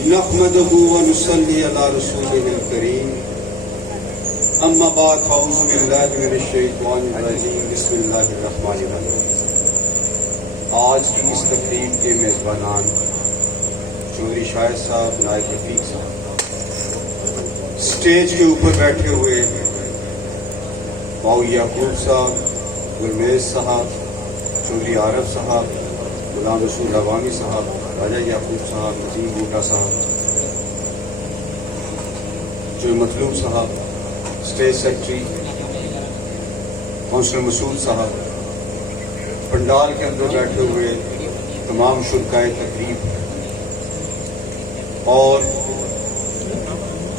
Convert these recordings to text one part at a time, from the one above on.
नहमदुहु व नुसल्ली अला रसूलिहिल करीम अम्मा बाद फ़अऊज़ु बिल्लाहि मिनश शैतानिर रजीम बिस्मिल्लाहिर रहमानिर रहीम। आज की इस तकरीब के मेज़बानान चौधरी शाहिद साहब, नायब रफ़ीक साहब, स्टेज के ऊपर बैठे हुए माऊ याकूब साहब, गुरमेज साहब, चौधरी आरफ साहब, गुलाम रसूल अवामी साहब, राजा याकूब साहब, नजीम बूटा साहब, जो मतलूब साहब, स्टेट सेक्रेटरी काउंसलर मसूद साहब, पंडाल के अंदर बैठे हुए तमाम शुरकाए तकरीब और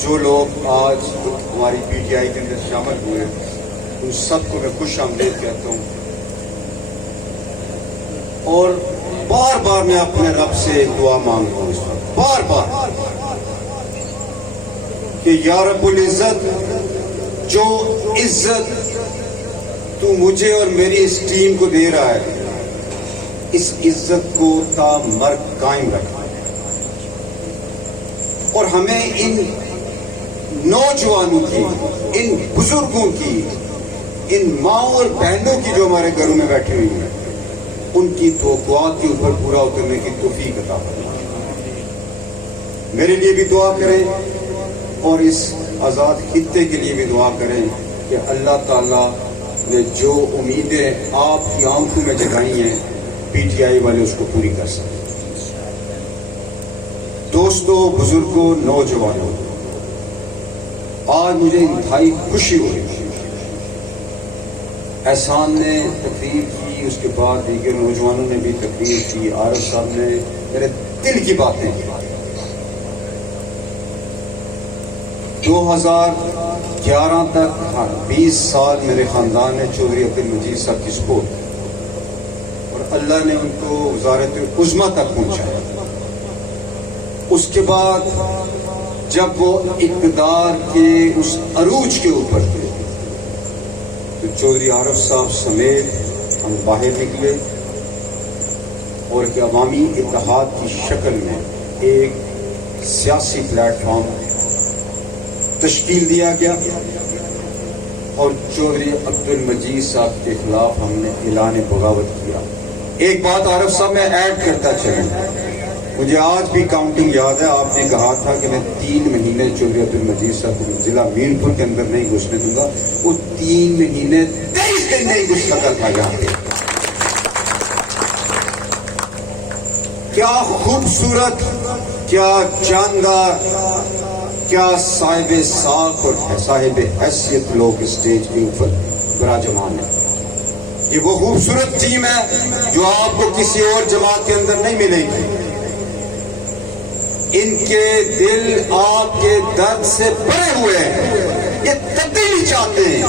जो लोग आज हमारी PTI के अंदर शामिल हुए, उन सबको मैं खुश आमदीद कहता हूँ। और बार बार मैं अपने रब से दुआ मांगता हूँ इस वक्त, बार बार, कि या रब्बुल इज्जत, जो इज्जत तू मुझे और मेरी इस टीम को दे रहा है, इस इज्जत को तामर्ग कायम रखना और हमें इन नौजवानों की, इन बुजुर्गों की, इन माओ और बहनों की जो हमारे घरों में बैठी हुई हैं, उनकी तवक्कुआत के ऊपर पूरा उतरने की तौफीक अता फरमाए। मेरे लिए भी दुआ करें और इस आज़ाद खित्ते के लिए भी दुआ करें कि अल्लाह ताला ने जो उम्मीदें आपकी आंखों में जगाई हैं, PTI वाले उसको पूरी कर सकें। दोस्तों, बुजुर्गों, नौजवानों, आज मुझे इंतहाई खुशी हुई। एहसान ने तकरीर की, उसके बाद दीगर नौजवानों ने भी तकरीर की, आरफ साहब ने मेरे दिल की बातें की। 2011 तक 20 साल मेरे ख़ानदान ने चौधरी अब्दुल मजीद साहब की सपोर्ट, और अल्लाह ने उनको वज़ारत उज़्मा तक पहुँचाया। उसके बाद जब वो इक़्तिदार के उस अरूज के ऊपर थे, तो चौधरी आरफ साहब समेत हम बाहर निकले और एक अवामी इत्तेहाद की शक्ल में एक सियासी प्लेटफॉर्म तश्कील दिया गया और चौधरी अब्दुल मजीद साहब के खिलाफ हमने ऐलान बगावत किया। एक बात आरफ साहब मैं ऐड करता चलूं, मुझे आज भी काउंटिंग याद है, आपने कहा था कि मैं 3 महीने चौधरी अब्दुल मजीद साहब को जिला मीरपुर के अंदर नहीं घुसने दूंगा। वो 3 महीने 23 दिन नहीं घुस सका था यहाँ पे। क्या खूबसूरत, क्या जानदार, क्या साहिब साख और साहिब हैसियत लोग स्टेज के ऊपर विराजमान है। ये वो खूबसूरत टीम है जो आपको किसी और जमात के अंदर नहीं मिलेगी। इनके दिल आपके दर्द से भरे हुए हैं, ये तब्दीली चाहते हैं,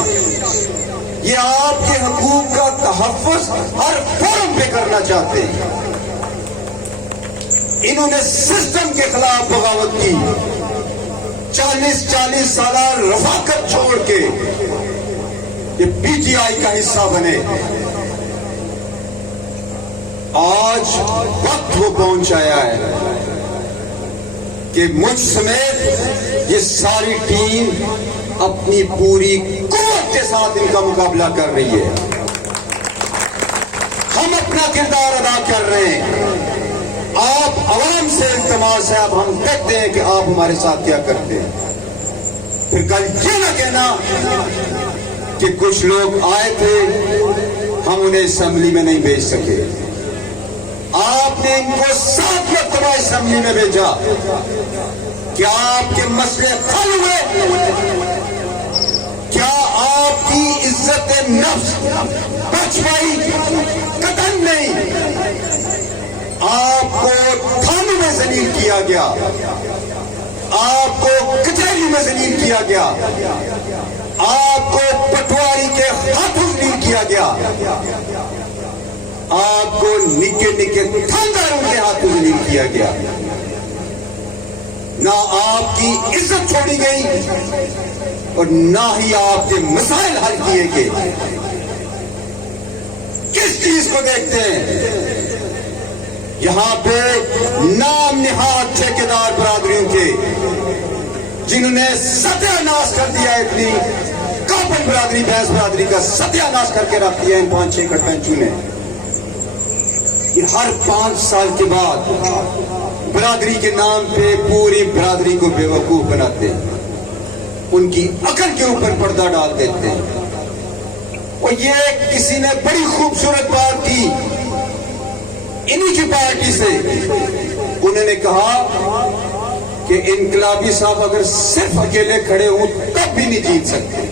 ये आपके हकूक का तहफ़्फ़ुज़ हर फोरम पे करना चाहते हैं। इन्होंने सिस्टम के खिलाफ बगावत की, 40 साल रफाकत छोड़ के ये PTI का हिस्सा बने। आज वक्त वो पहुंच आया है कि मुझ समेत ये सारी टीम अपनी पूरी कुव्वत के साथ इनका मुकाबला कर रही है। हम अपना किरदार अदा कर रहे हैं। आप आवाम से इल्तिमास है, अब हम कहते हैं कि आप हमारे साथ क्या करते हैं। फिर कल ये ना कहना कि कुछ लोग आए थे, हम उन्हें असेंबली में नहीं भेज सके। आपने इनको 7 मरतबा असेंबली में भेजा। क्या आपके मसले हल हुए? क्या आपकी इज्जत नफ्स बच पाई? कतई नहीं। आपको थानों में जलील किया गया, आपको कचहरी में जलील किया गया, आपको पटवारी के हाथों जलील किया गया, आपको निके निके थानेदारों के हाथों जलील किया गया। ना आपकी इज्जत छोड़ी गई और ना ही आपके मसाइल हल किए गए। किस चीज को देखते हैं? यहाँ पे नाम निहाद ठेकेदार बरादरी जिन्होंने सत्यानाश कर दिया, इतनी काबल बरादरी, भैंस बरादरी का सत्यानाश करके रख दिया इन 5-6 गठबंधनों ने। ये हर 5 साल के बाद बरादरी के नाम पे पूरी बरादरी को बेवकूफ बनाते हैं, उनकी अकल के ऊपर पर्दा डाल देते हैं। और ये किसी ने बड़ी खूबसूरत बात की इन्हीं की पार्टी से, उन्होंने कहा कि इनकलाबी साहब अगर सिर्फ अकेले खड़े हों तब भी नहीं जीत सकते।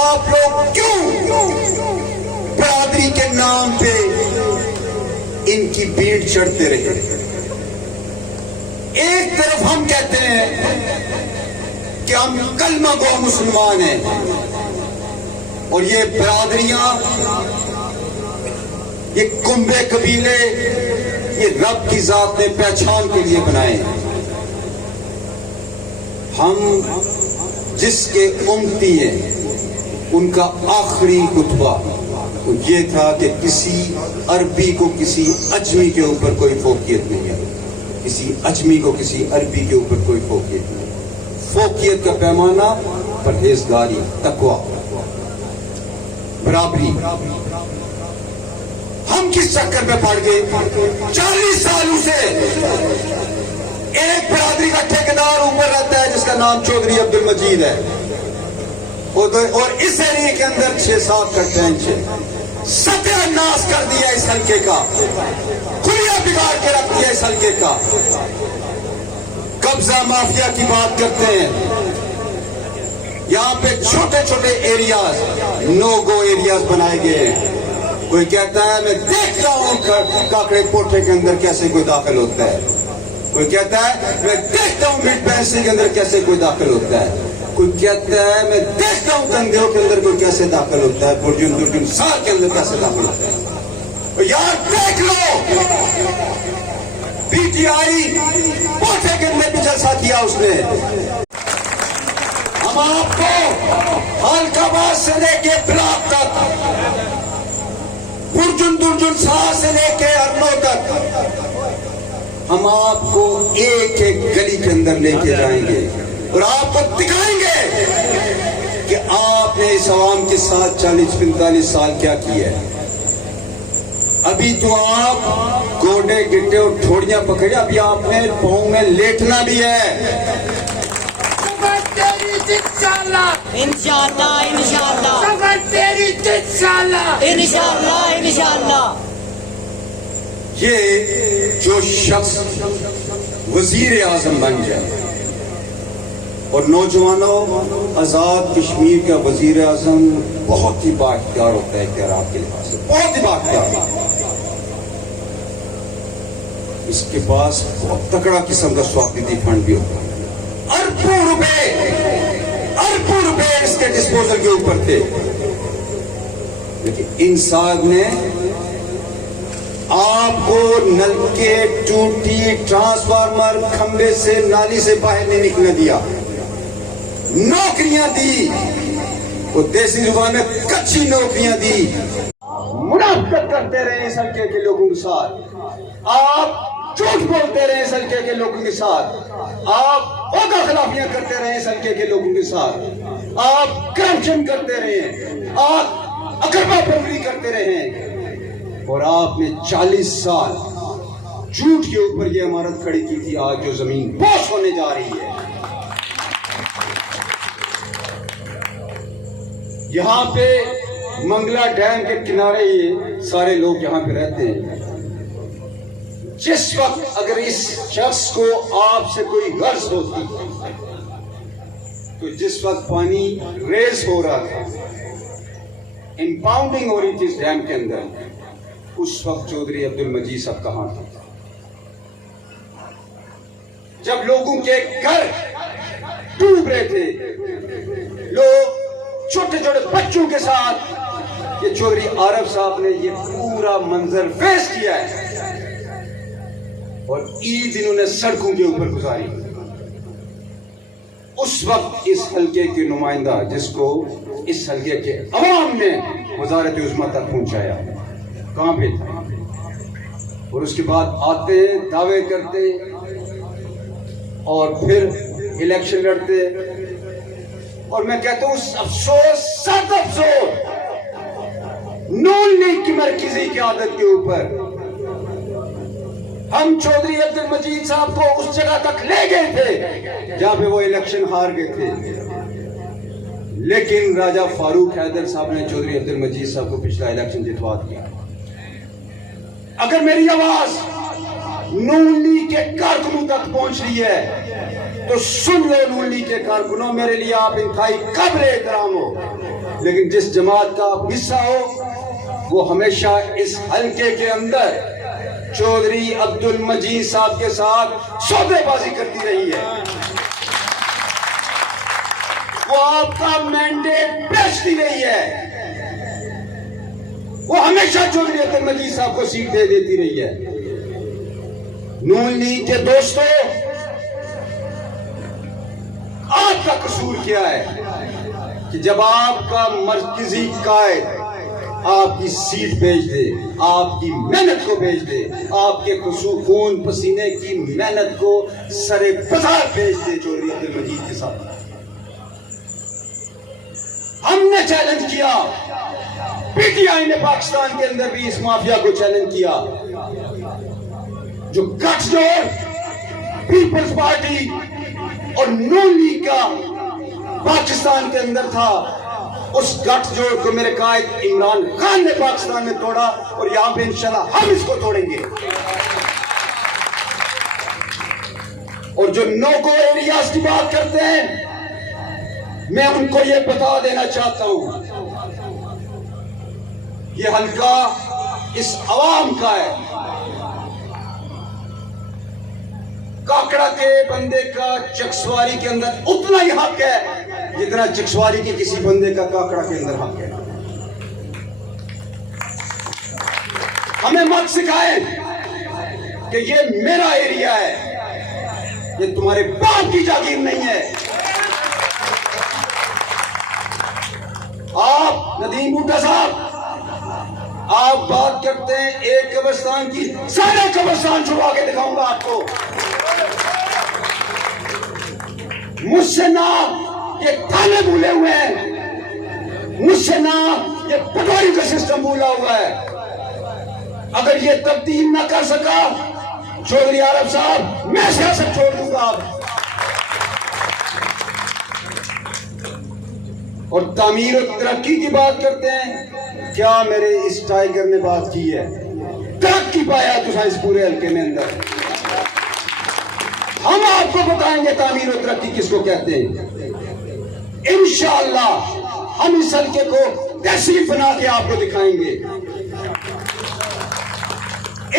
आप लोग क्यों बरादरी के नाम पे इनकी भीड़ चढ़ते रहे? एक तरफ हम कहते हैं कि हम कलमा गो मुसलमान हैं, और ये बरादरियां, ये कुंबे कबीले, ये रब की जात ने पहचान के लिए बनाए। हम जिसके उम्मती हैं, उनका आखिरी खुतबा तो ये था कि किसी अरबी को किसी अजमी के ऊपर कोई फोकियत नहीं है, किसी अजमी को किसी अरबी के ऊपर कोई फोकियत नहीं। फोकियत का पैमाना परहेजगारी, तकवा, बराबरी। हम किस चक्कर में पड़ गए? 40 सालों से एक बरादरी का ठेकेदार ऊपर रहता है जिसका नाम चौधरी अब्दुल मजीद है, और इस एरिया के अंदर 6-7 गठबंधन है। सत्यानाश कर दिया इस हल्के का, खुलिया बिगाड़ के रख दिया इस हल्के का। कब्जा माफिया की बात करते हैं, यहां पे छोटे छोटे एरियाज, नो गो एरियाज बनाए गए हैं। कोई कहता है मैं देख रहा हूं काकड़े कोठे के अंदर कैसे कोई दाखिल होता है, कोई कहता है मैं देखता हूं मिड पैंसी के अंदर कैसे कोई दाखिल होता है, कोई कहता है मैं देखता हूं कंधेों के अंदर कोई कैसे दाखिल होता है, बुर्जुन साल के अंदर कैसे दाखिल होता है। तो यार देख लो, पीटीआई कोठे के अंदर भी जलसा किया उसने। हम आपको हल्काबाद से लेके ब्लॉक तक, बुर्जुन साह से लेके अरनो तक, हम आपको एक एक गली के अंदर लेके जाएंगे और आपको दिखाएंगे कि आपने इस आवाम के साथ 40-45 साल क्या किया है। अभी तो आप गोडे गिट्टे और ठोड़ियां पकड़े, अभी आपने पाँव में लेटना भी है। इंशाअल्लाह इंशाअल्लाह इंशाअल्लाह। ये जो शख्स वजीर आजम बन जाए, और नौजवानों, आजाद कश्मीर का वजीर आजम बहुत ही बाख्तियार होता है, क्या आपके लिहाज से बहुत ही बाख्तियार। इसके पास बहुत तगड़ा किस्म का स्वागती फंड भी होता है, अरबों रुपए इसके डिस्पोजल के ऊपर थे। लेकिन इन साहब ने आपको नलके, टूटी, ट्रांसफार्मर, खंबे से, नाली से बाहर नहीं निकलने दिया, नौकरियां दी, वो देसी जुबान में कच्ची नौकरियां दी। मुनाफिकत करते रहे इस हल्के के लोगों के साथ, आप झूठ बोलते रहे इस हल्के के लोगों के साथ, आप ओहदा खिलाफियां करते रहे इस हल्के के लोगों के साथ, आप करप्शन करते रहे, आप अकरबा परवरी करते रहे, और आपने 40 साल झूठ के ऊपर ये इमारत खड़ी की थी। आज जो जमीन बोझ होने जा रही है, यहां पे मंगला डैम के किनारे ये सारे लोग यहां पे रहते हैं। जिस वक्त अगर इस शख्स को आपसे कोई गर्ज होती, तो जिस वक्त पानी रेज हो रहा था, इंपाउंडिंग हो रही थी इस डैम के अंदर, उस वक्त चौधरी अब्दुल मजीद साहब कहां थे? जब लोगों के घर डूब रहे थे, लोग छोटे छोटे बच्चों के साथ, ये चौधरी आरफ साहब ने ये पूरा मंजर फेस किया है, और ईद इन्होंने सड़कों के ऊपर गुजारी। उस वक्त इस हल्के के नुमाइंदा, जिसको इस हल्के के अवाम ने वजारत उज़्मा तक पहुंचाया, कहां पे था? और उसके बाद आते दावे करते और फिर इलेक्शन लड़ते। और मैं कहता हूं अफसोस, सख्त अफसोस नून लीग की मरकजी क़यादत के ऊपर। हम चौधरी अब्दुल मजीद साहब को उस जगह तक ले गए थे जहां पे वो इलेक्शन हार गए थे, लेकिन राजा फारूक हैदर साहब ने चौधरी अब्दुल मजीद साहब को पिछला इलेक्शन जितवा दिया। अगर मेरी आवाज नून लीग के कारकुनों तक पहुंच रही है तो सुन लो नून लीग के कारकुनों, मेरे लिए आप इंतहाई काबिल एहतराम हो, लेकिन जिस जमात का आप हिस्सा हो वो हमेशा इस हल्के के अंदर चौधरी अब्दुल मजीद साहब के साथ सौदेबाजी करती रही है। वो आपका मैंडेट बेचती रही है। वो हमेशा चौधरी अब्दुल मजीद साहब को सीट दे देती रही है। नून लीग के दोस्तों, आपका कसूर क्या है कि जब आपका मरकजी कायद आपकी सीट भेज दे, आपकी मेहनत को भेज दे, आपके खून पसीने की मेहनत को सरे बाजार भेज दे चौधरी अब्दुल मजीद के साथ। हमने चैलेंज किया, पीटीआई ने पाकिस्तान के अंदर भी इस माफिया को चैलेंज किया। जो गठजोड़ पीपल्स पार्टी और नून लीग का पाकिस्तान के अंदर था, उस गठजोड़ को मेरे कायद इमरान खान ने पाकिस्तान में तोड़ा और यहां पे इंशाल्लाह हम इसको तोड़ेंगे। और जो नो गो एरियाज की बात करते हैं, मैं उनको ये बता देना चाहता हूं, ये हल्का इस अवाम का है। काकड़ा के बंदे का चकसवारी के अंदर उतना ही हक है जितना चकसवारी के किसी बंदे का काकड़ा के अंदर हक है। हमें मत सिखाएं कि ये मेरा एरिया है, ये तुम्हारे बाप की जागीर नहीं है। आप नदीम बूटा साहब, आप बात करते हैं एक कब्रिस्तान की, सारे कब्रिस्तान छुड़वा के दिखाऊंगा आपको। मुझसे ना ये थाने भूले हुए हैं, मुझसे ना ये पटवारी का सिस्टम भूला हुआ है। अगर ये तब्दील ना कर सका चौधरी आरफ साहब, मैं सियासत छोड़ दूंगा। और तामीर और तरक्की की बात करते हैं, क्या मेरे इस टाइगर ने बात की है? तरक्की पाया तो इस पूरे हल्के में अंदर। हम आपको बताएंगे तामीर और तरक्की किसको कहते हैं। इंशाअल्लाह हम इस हल्के को तहसील बना के आपको दिखाएंगे।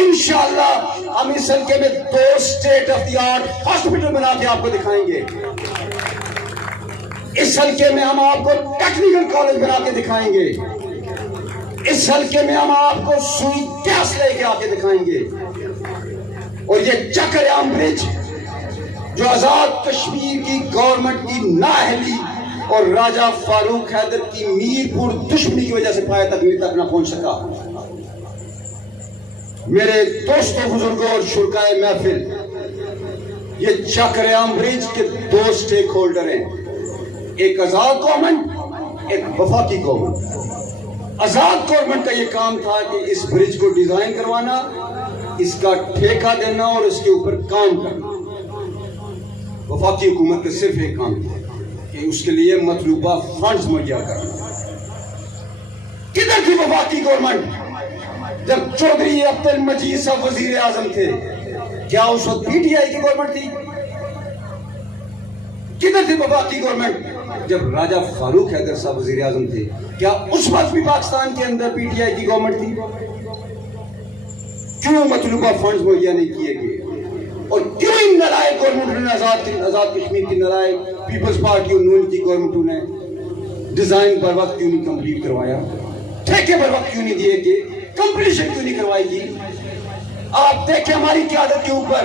इंशाअल्लाह हम इस हल्के में 2 state of the art hospital बना के आपको दिखाएंगे। इस हल्के में हम आपको टेक्निकल कॉलेज बना के दिखाएंगे। इस हल्के में हम आपको सुई गैस लेके आके दिखाएंगे। और ये चकरियाम ब्रिज जो आजाद कश्मीर की गवर्नमेंट की नाअहली और राजा फारूक हैदर की मीरपुर दुश्मनी की वजह से पाया तक ना पहुंच सका। मेरे दोस्तों, बुजुर्गों और शुरकाए महफिल, ये चकरियाम ब्रिज के 2 स्टेक होल्डर हैं, एक आजाद गवर्नमेंट, एक वफाकी गवर्नमेंट। आजाद गवर्नमेंट का ये काम था कि इस ब्रिज को डिजाइन करवाना, इसका ठेका देना और इसके ऊपर काम करना। वफाकी हुकूमत का सिर्फ एक काम था कि उसके लिए मतलूबा फंड्स मुहैया करना। किधर थी वफाकी गवर्नमेंट जब चौधरी अब्दुल मजीद साहब वजीर आजम थे? क्या उस वक्त पीटीआई की गवर्नमेंट थी? किधर थी वफाकी गवर्नमेंट जब राजा फारूक हैदर साहब वजीर आजम थे? क्या उस वक्त भी पाकिस्तान के अंदर पीटीआई की गवर्नमेंट थी? क्यों मतलूबा फंड्स मुहैया नहीं किए गए? और क्यों इन नालायक गवर्नमेंट ने आजाद कश्मीर की नालायक पीपल्स पार्टी और नून की गवर्नमेंटों ने डिजाइन पर वक्त क्यों नहीं कंप्लीट करवाया? ठेके पर वक्त क्यों नहीं दिए कि कंप्लीशन क्यों नहीं करवाई थी? आप देखें हमारी क़यादत के ऊपर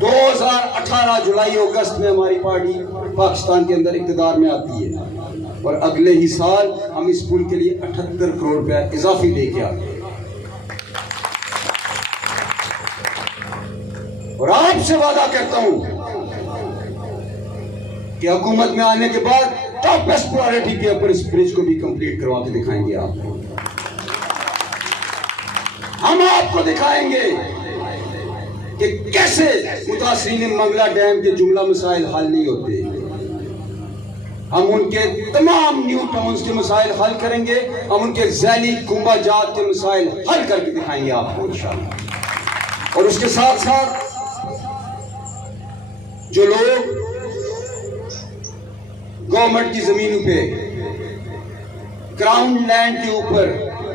2018 जुलाई अगस्त में हमारी पार्टी पाकिस्तान के अंदर इक़्तिदार में आती है और अगले ही साल हम इस पुल के लिए 78 करोड़ रुपया इजाफी लेके आते हैं। और आपसे वादा करता हूं कि हुकूमत में आने के बाद टॉपेस्ट प्रायोरिटी के ऊपर इस ब्रिज को भी कंप्लीट करवा के दिखाएंगे आपको। हम आपको दिखाएंगे कि कैसे मुतासिरीन मंगला डैम के जुमला मसाइल हल नहीं होते। हम उनके तमाम न्यू टाउन्स के मसाइल हल करेंगे, हम उनके जैली कुंभा जात के मसाइल हल करके दिखाएंगे आपको इंशाअल्लाह। और उसके साथ साथ जो लोग गवर्नमेंट की जमीनों पे ग्राउंड लैंड के ऊपर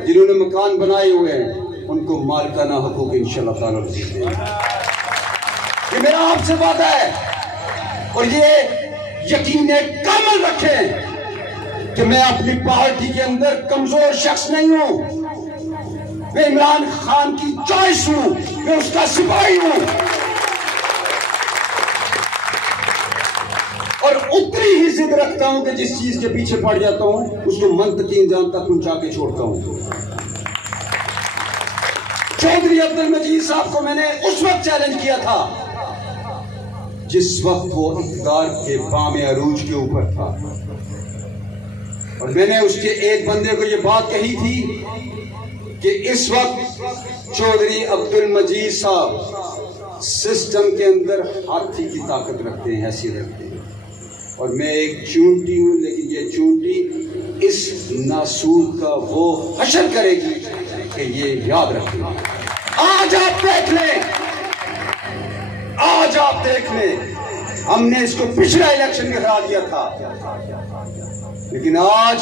जिन्होंने मकान बनाए हुए हैं उनको मालिकाना हकूक इंशाअल्लाह ताला नसीब देंगे। ये मेरा आपसे वादा है और ये यकीन कामल रखें कि मैं अपनी पार्टी के अंदर कमजोर शख्स नहीं हूं। मैं इमरान खान की चॉइस हूं, मैं उसका सिपाही हूं और उतनी ही जिद रखता हूं कि जिस चीज के पीछे पड़ जाता हूं उसको मंतकी इंजाम तक पहुंचा के छोड़ता हूं। चौधरी अब्दुल मजीद साहब को मैंने उस वक्त चैलेंज किया था जिस वक्त वो इक़्तिदार के बामे अरूज के ऊपर था और मैंने उसके एक बंदे को ये बात कही थी कि इस वक्त चौधरी अब्दुल मजीद साहब सिस्टम के अंदर हाथी की ताकत रखते हैं, हैसियत रखते हैं और मैं एक चूंटी हूं, लेकिन ये चूंटी इस नासूर का वो हशर करेगी कि ये याद रखें। आज आप देख लें, आज आप देख लें, हमने इसको पिछला इलेक्शन में हरा दिया था, लेकिन आज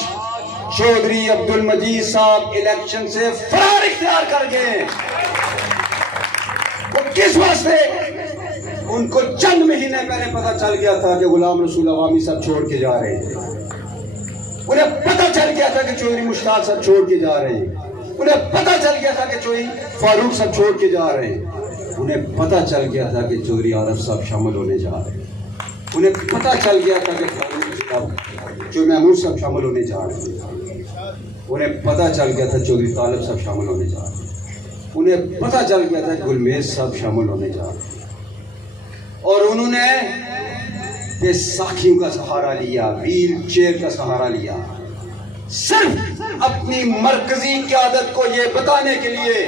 चौधरी अब्दुल मजीद साहब इलेक्शन से फरार इख्तियार कर गए। वो किस वास्ते? उनको चंद महीने पहले पता चल गया था कि गुलाम रसूल अवामी साहब छोड़ के जा रहे हैं। उन्हें पता चल गया था कि चौधरी मुश्ताक साहब छोड़ के जा रहे हैं। उन्हें पता चल गया था कि चौधरी फारूक साहब छोड़ के जा रहे हैं। उन्हें पता चल गया था कि चौधरी आरफ साहब शामिल होने जा रहे हैं। उन्हें पता चल गया था कि चौधरी महमूद साहब शामिल होने जा रहे हैं। उन्हें पता चल गया था चौधरी तालिब साहब शामिल होने जा रहे हैं। उन्हें पता चल गया था गुलमेज साहब शामिल होने जा रहे हैं और उन्होंने बैसाखियों का सहारा लिया, व्हील चेयर का सहारा लिया, सिर्फ अपनी मरकजी क़यादत को यह बताने के लिए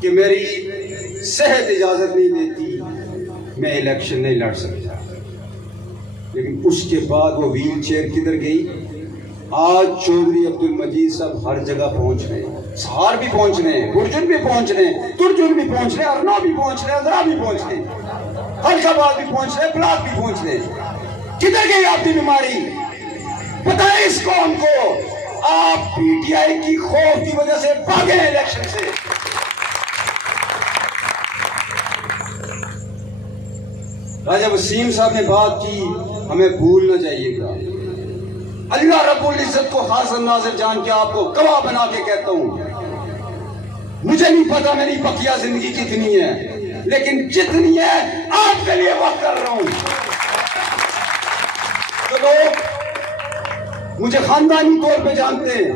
कि मेरी सेहत इजाजत नहीं देती, मैं इलेक्शन नहीं लड़ सकता। लेकिन उसके बाद वो व्हील चेयर किधर गई? आज चौधरी अब्दुल मजीद साहब हर जगह पहुंच रहे हैं, सहार भी पहुंच रहे हैं, बुर्जुन भी पहुंच रहे हैं, तुर्जुन भी पहुंच रहे हैं, अरना भी पहुंच रहे हैं, अजरा भी पहुंच रहे हैं, फलकाबाद भी पहुंच रहे हैं, ब्लॉक भी पहुंच रहे हैं। किधर गई आपकी बीमारी? बताएं इस कौम को। आप पीटीआई की खौफ की वजह से भागे इलेक्शन से। राजा वसीम साहब ने बात की, हमें भूलना चाहिएगा। अल्लाह रब्बुल इज्जत को हाजिर नाजिर जान के आपको गवाह बना के कहता हूं, मुझे नहीं पता मेरी बकिया जिंदगी कितनी है, लेकिन जितनी है आपके लिए वक्त कर रहा हूं। तो लोग मुझे खानदानी तौर पे जानते हैं,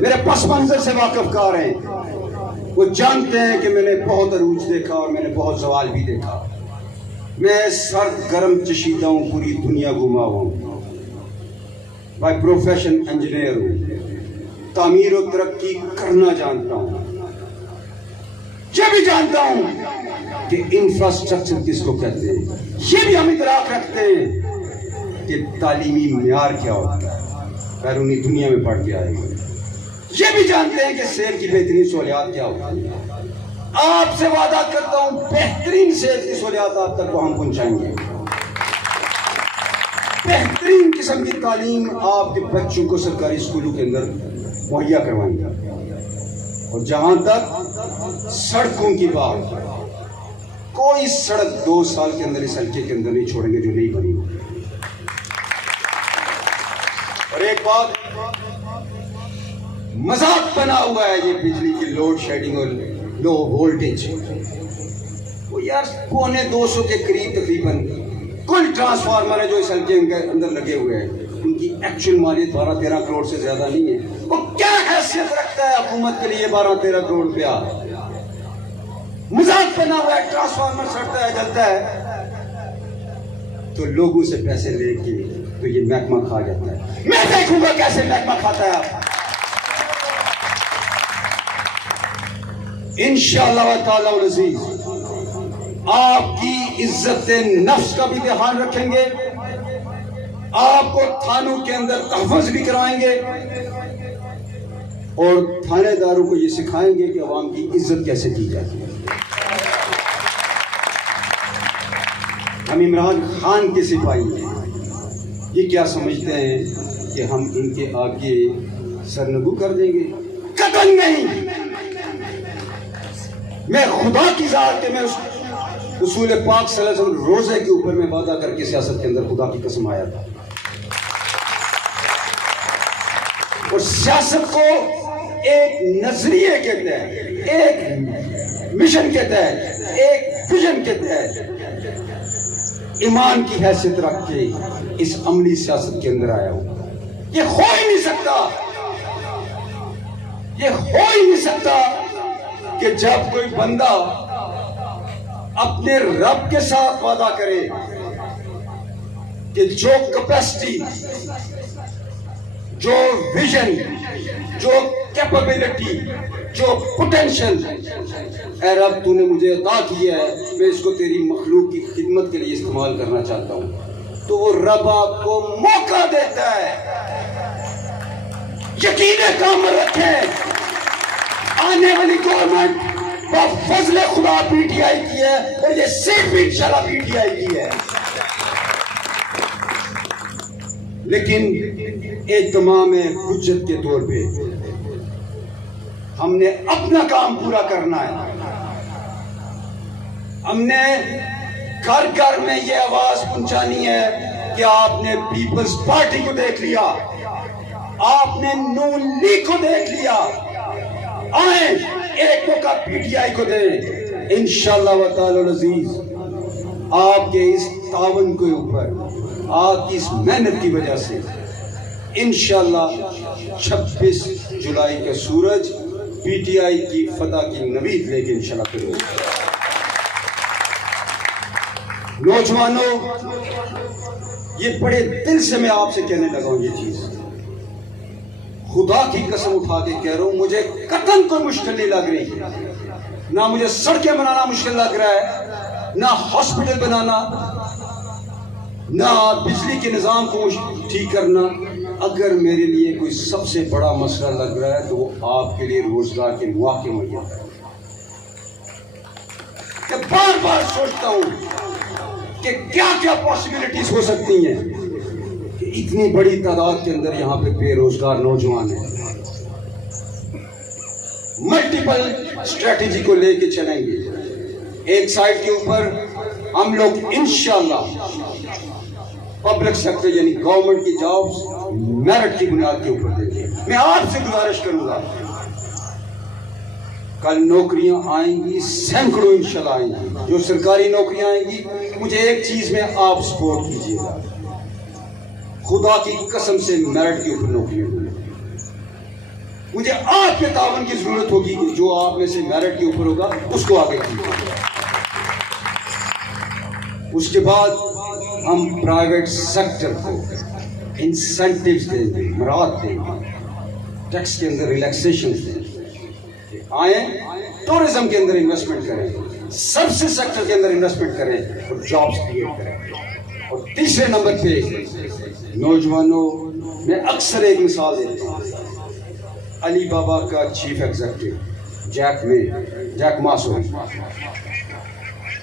मेरे पस मंजर से वाकिफकार हैं, वो जानते हैं कि मैंने बहुत अरूज देखा और मैंने बहुत सवाल भी देखा। मैं सर्द गर्म चशीदा हूं, पूरी दुनिया घुमा हूं, बाय प्रोफेशन इंजीनियर हूं, तामीर और तरक्की करना जानता हूं। ये भी जानता हूं कि इंफ्रास्ट्रक्चर किसको कहते हैं, ये भी हम इतराक रखते हैं कि तालीमी मियार क्या होता है, बैरूनी दुनिया में पढ़ के आए। ये भी जानते हैं कि सेहत की बेहतरीन सहूलियात क्या होती है। आपसे वादा करता हूं बेहतरीन सेहत की सहूलियात आप तक को हम पहुंचाएंगे। बेहतरीन किस्म की तालीम आपके बच्चों को सरकारी स्कूलों के अंदर मुहैया करवाएंगे। और जहां तक सड़कों की बात, कोई सड़क 2 साल के अंदर इस हल्के के अंदर नहीं छोड़ेंगे जो नहीं बनी। और एक बात, मजाक बना हुआ है ये बिजली की लोड शेडिंग और लो वोल्टेज। वो यार 250 के करीब तकरीबन कुल ट्रांसफार्मर है जो इस हल्के के अंदर लगे हुए हैं, उनकी एक्चुअल मालियत 12-13 करोड़ से ज्यादा नहीं है। वो क्या हैसियत रखता है हुकूमत के लिए 12-13 करोड़ रुपया? मजाक बना हुआ है, ट्रांसफार्मर सड़ता है, जलता है। तो लोगों से पैसे लेके तो ये महकमा खा जाता है। मैं देखूंगा कैसे महकमा खाता है आप। इंशाअल्लाह ताला वल अज़ीज आपकी इज्जत नफ्स का भी ध्यान रखेंगे, आपको थानों के अंदर तहफ़्फ़ुज़ भी कराएंगे और थानेदारों को ये सिखाएंगे कि अवाम की इज्जत कैसे की जाती है। हम इमरान खान के सिपाही हैं, ये क्या समझते हैं कि हम इनके आगे सरनगू कर देंगे? कतई नहीं। मैं खुदा की ज़ात के मैं उस रसूल पाक सल्लल्लाहु अलैहि वसल्लम रोजे के ऊपर मैं वादा करके सियासत के अंदर खुदा की कसम आया था। और सियासत को एक नजरिए के तहत, एक मिशन के तहत, एक विजन के तहत ईमान की हैसियत रख के इस अमली सियासत के अंदर आया हूं। ये हो ही नहीं सकता, ये हो ही नहीं सकता कि जब कोई बंदा अपने रब के साथ वादा करे कि जो कैपेसिटी, जो विजन, जो कैपेबिलिटी, जो पोटेंशियल ऐ रब तूने मुझे अता किया है, मैं इसको तेरी मखलूक की खिदमत के लिए इस्तेमाल करना चाहता हूं, तो वो रब आपको मौका देता है। यकीन काम रखें, आने वाली गवर्नमेंट फजल खुदा पीटीआई की है और ये सिर्फ इंशाल्लाह पीटीआई की है। लेकिन एक तमाम हुज्जत के तौर पे हमने अपना काम पूरा करना है। हमने घर घर में ये आवाज पहुंचानी है कि आपने पीपल्स पार्टी को देख लिया, आपने नून लीग को देख लिया, आए एक मौका पीटीआई को दे। इंशाअल्लाह व ताला अज़ीज आपके इस तावन के ऊपर, आपकी इस मेहनत की वजह से इंशाअल्लाह 26 जुलाई का सूरज पीटीआई की फतह की नवीद लेके इंशाअल्लाह करेगा। नौजवानों, ये बड़े दिल से मैं आपसे कहने लगा हूं, ये चीज खुदा की कसम उठा के कह रहा हूं, मुझे कतन कोई मुश्किल नहीं लग रही। ना मुझे सड़कें बनाना मुश्किल लग रहा है, ना हॉस्पिटल बनाना, ना बिजली के निजाम को ठीक करना। अगर मेरे लिए कोई सबसे बड़ा मसला लग रहा है तो वो आपके लिए रोजगार के मौके मुहैया है। मैं बार बार सोचता हूं कि क्या क्या पॉसिबिलिटीज हो सकती हैं कि इतनी बड़ी तादाद के अंदर यहाँ पे बेरोजगार नौजवान हैं। मल्टीपल स्ट्रेटेजी को लेके चलेंगे। एक साइड के ऊपर हम लोग इंशाअल्लाह पब्लिक सेक्टर यानी गवर्नमेंट की जॉब्स मेरिट की बुनियाद के ऊपर देंगे। मैं आपसे गुजारिश करूंगा, कल नौकरियां आएंगी, सैकड़ों इंशाल्लाह आएंगी, जो सरकारी नौकरियां आएंगी, मुझे एक चीज में आप सपोर्ट कीजिएगा, खुदा की कसम से मेरिट के ऊपर नौकरियां होंगी। मुझे आपके तावन की जरूरत होगी कि जो आप में से मेरिट के ऊपर होगा उसको आगे कीजिए। उसके बाद हम प्राइवेट सेक्टर को इंसेंटिव्स देंगे, मराहत देंगे, टैक्स के अंदर रिलैक्सेशन देंगे, आए टूरिज्म के अंदर इन्वेस्टमेंट करें, सर्विस सेक्टर के अंदर इन्वेस्टमेंट करें और जॉब्स क्रिएट करें। और तीसरे नंबर पे नौजवानों, मैं अक्सर एक मिसाल देता हूँ, अली बाबा का चीफ एग्जीक्यूटिव जैक मा,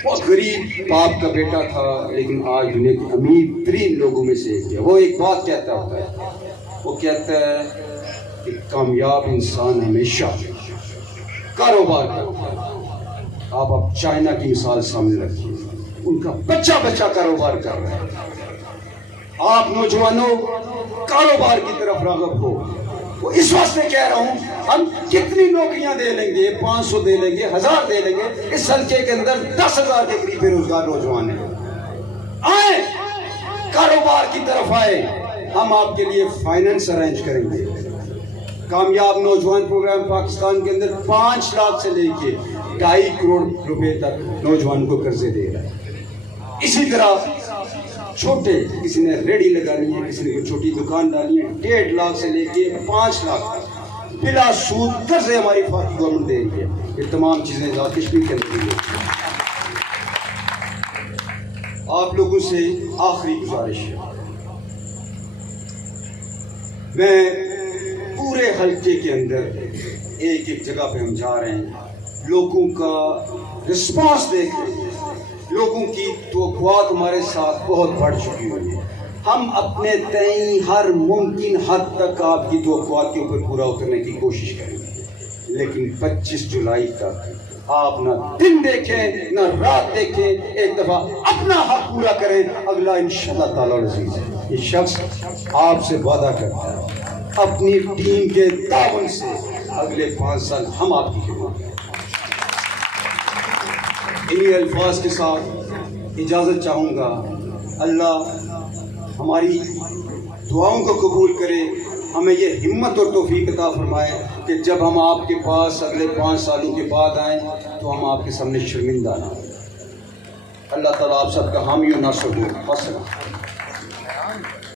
बहुत गरीब बाप का बेटा था, लेकिन आज दुनिया के अमीर तरीन लोगों में से एक है। वो एक बात कहता होता है, वो कहता है कि कामयाब इंसान हमेशा कारोबार करता है। आप अब चाइना की मिसाल सामने रखिए, उनका बच्चा बच्चा कारोबार कर रहा है। आप नौजवानों कारोबार की तरफ राग़िब हो। वो इस वास्ते कह रहा हूं, हम कितनी नौकरियां दे लेंगे, 500 दे लेंगे, 1000 दे लेंगे, इस हल्के के अंदर 10,000 के करीब बेरोजगार नौजवान हैं। आए कारोबार की तरफ आए, हम आपके लिए फाइनेंस अरेंज करेंगे। कामयाब नौजवान प्रोग्राम पाकिस्तान के अंदर 5 लाख से लेके 2.5 करोड़ रुपए तक नौजवान को कर्जे दे रहा है। इसी तरह छोटे, किसी ने रेडी लगानी है, किसी ने कोई छोटी दुकान डाली है, 1.5 लाख से लेके 5 लाख तक बिला सूद कर्ज हमारी फाकी गवर्नमेंट दे रही है। ये तमाम चीजें आज़ाद कश्मीर के अंदर है। आप लोगों से आखिरी गुजारिश है, मैं पूरे हल्के के अंदर एक एक जगह पे हम जा रहे हैं, लोगों का रिस्पांस देख रहे हैं, लोगों की तवक्कुआत हमारे साथ बहुत बढ़ चुकी हुई है। हम अपने तय हर मुमकिन हद तक आपकी तवक्कुआत के ऊपर पूरा उतरने की कोशिश करेंगे, लेकिन 25 जुलाई तक आप न दिन देखें न रात देखें, एक दफा अपना हक पूरा करें, अगला इंशाअल्लाह ताला अज़ीज़ है। ये शख्स आपसे वादा करता है अपनी टीम के ताउन से अगले 5 साल हम आपकी खिदमत करें। इन्हीं अल्फाज के साथ इजाज़त चाहूँगा। अल्लाह हमारी दुआओं को कबूल करे, हमें ये हिम्मत और तौफीक अता फरमाए कि जब हम आपके पास अगले 5 सालों के बाद आएँ तो हम आपके सामने शर्मिंदा ना हो। अल्लाह ताला आप सबका हामी और नासर हो।